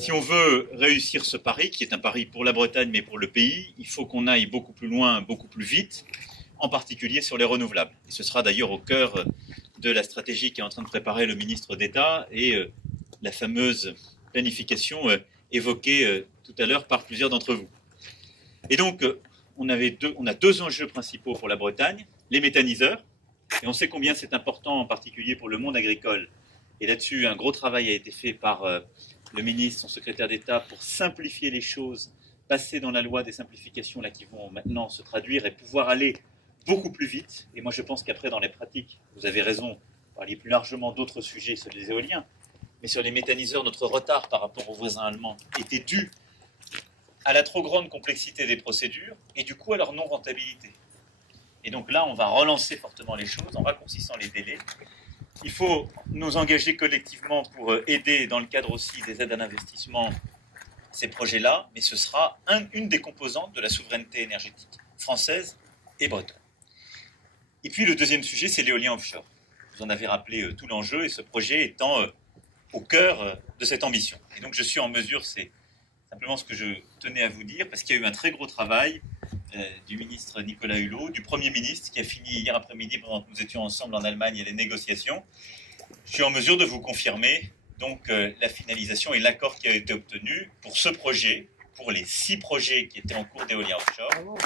Si on veut réussir ce pari, qui est un pari pour la Bretagne mais pour le pays, il faut qu'on aille beaucoup plus loin, beaucoup plus vite, en particulier sur les renouvelables. Et ce sera d'ailleurs au cœur de la stratégie qu'est en train de préparer le ministre d'État et la fameuse planification évoquée tout à l'heure par plusieurs d'entre vous. Et donc, on a deux enjeux principaux pour la Bretagne, les méthaniseurs, et on sait combien c'est important en particulier pour le monde agricole. Et là-dessus, un gros travail a été fait par le ministre, son secrétaire d'État, pour simplifier les choses, passer dans la loi des simplifications là, qui vont maintenant se traduire et pouvoir aller beaucoup plus vite. Et moi, je pense qu'après, dans les pratiques, vous avez raison, vous parliez plus largement d'autres sujets sur les éoliens, mais sur les méthaniseurs, notre retard par rapport aux voisins allemands était dû à la trop grande complexité des procédures et du coup à leur non-rentabilité. Et donc là, on va relancer fortement les choses en raccourcissant les délais. Il faut nous engager collectivement pour aider, dans le cadre aussi des aides à l'investissement, ces projets-là, mais ce sera une des composantes de la souveraineté énergétique française et bretonne. Et puis le deuxième sujet, c'est l'éolien offshore. Vous en avez rappelé tout l'enjeu, et ce projet étant au cœur de cette ambition. Et donc je suis en mesure, c'est simplement ce que je tenais à vous dire, parce qu'il y a eu un très gros travail du ministre Nicolas Hulot, du Premier ministre, qui a fini hier après-midi pendant que nous étions ensemble en Allemagne et les négociations. Je suis en mesure de vous confirmer donc la finalisation et l'accord qui a été obtenu pour ce projet, pour les 6 projets qui étaient en cours d'éolien offshore.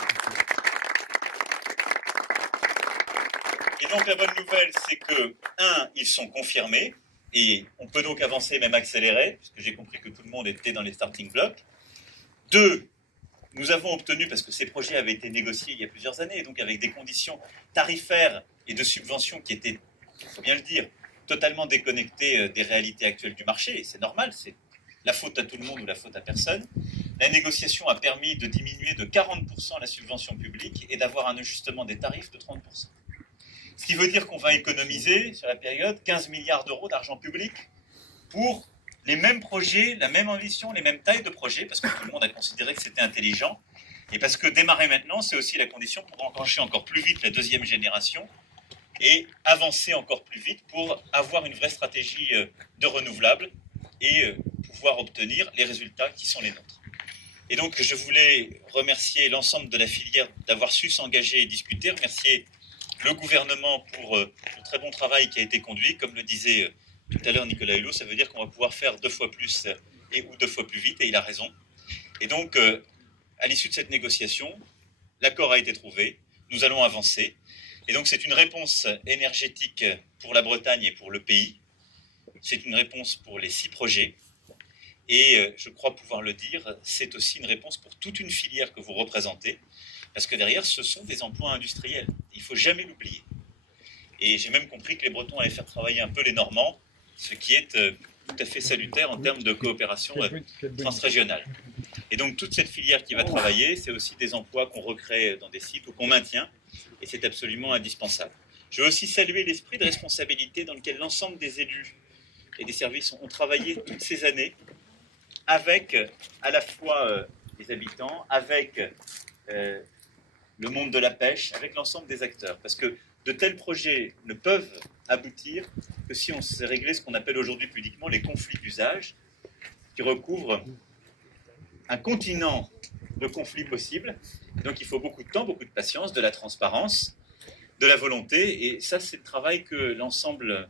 Et donc la bonne nouvelle, c'est que, ils sont confirmés, et on peut donc avancer, même accélérer, puisque j'ai compris que tout le monde était dans les starting blocks. 2, nous avons obtenu, parce que ces projets avaient été négociés il y a plusieurs années, donc avec des conditions tarifaires et de subventions qui étaient, il faut bien le dire, totalement déconnectées des réalités actuelles du marché, et c'est normal, c'est la faute à tout le monde ou la faute à personne. La négociation a permis de diminuer de 40% la subvention publique et d'avoir un ajustement des tarifs de 30%. Ce qui veut dire qu'on va économiser, sur la période, 15 milliards d'euros d'argent public pour les mêmes projets, la même ambition, les mêmes tailles de projets, parce que tout le monde a considéré que c'était intelligent, et parce que démarrer maintenant, c'est aussi la condition pour enclencher encore plus vite la deuxième génération, et avancer encore plus vite pour avoir une vraie stratégie de renouvelables, et pouvoir obtenir les résultats qui sont les nôtres. Et donc, je voulais remercier l'ensemble de la filière d'avoir su s'engager et discuter, remercier le gouvernement pour le très bon travail qui a été conduit. Comme le disait tout à l'heure Nicolas Hulot, ça veut dire qu'on va pouvoir faire 2 fois plus ou 2 fois plus vite, et il a raison. Et donc, à l'issue de cette négociation, l'accord a été trouvé, nous allons avancer. Et donc, c'est une réponse énergétique pour la Bretagne et pour le pays. C'est une réponse pour les 6 projets. Et je crois pouvoir le dire, c'est aussi une réponse pour toute une filière que vous représentez, parce que derrière, ce sont des emplois industriels. Il ne faut jamais l'oublier. Et j'ai même compris que les Bretons allaient faire travailler un peu les Normands, ce qui est tout à fait salutaire en termes de coopération transrégionale. Et donc toute cette filière qui va travailler, c'est aussi des emplois qu'on recrée dans des sites ou qu'on maintient, et c'est absolument indispensable. Je veux aussi saluer l'esprit de responsabilité dans lequel l'ensemble des élus et des services ont travaillé toutes ces années, avec à la fois les habitants, avec le monde de la pêche, avec l'ensemble des acteurs. Parce que de tels projets ne peuvent aboutir que si on sait régler ce qu'on appelle aujourd'hui pudiquement les conflits d'usage, qui recouvrent un continent de conflits possibles. Donc il faut beaucoup de temps, beaucoup de patience, de la transparence, de la volonté, et ça c'est le travail que l'ensemble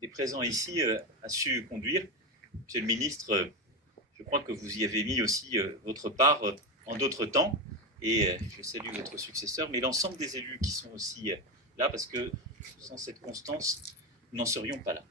des présents ici a su conduire. Monsieur le ministre, je crois que vous y avez mis aussi votre part en d'autres temps, et je salue votre successeur, mais l'ensemble des élus qui sont aussi là, parce que sans cette constance, nous n'en serions pas là.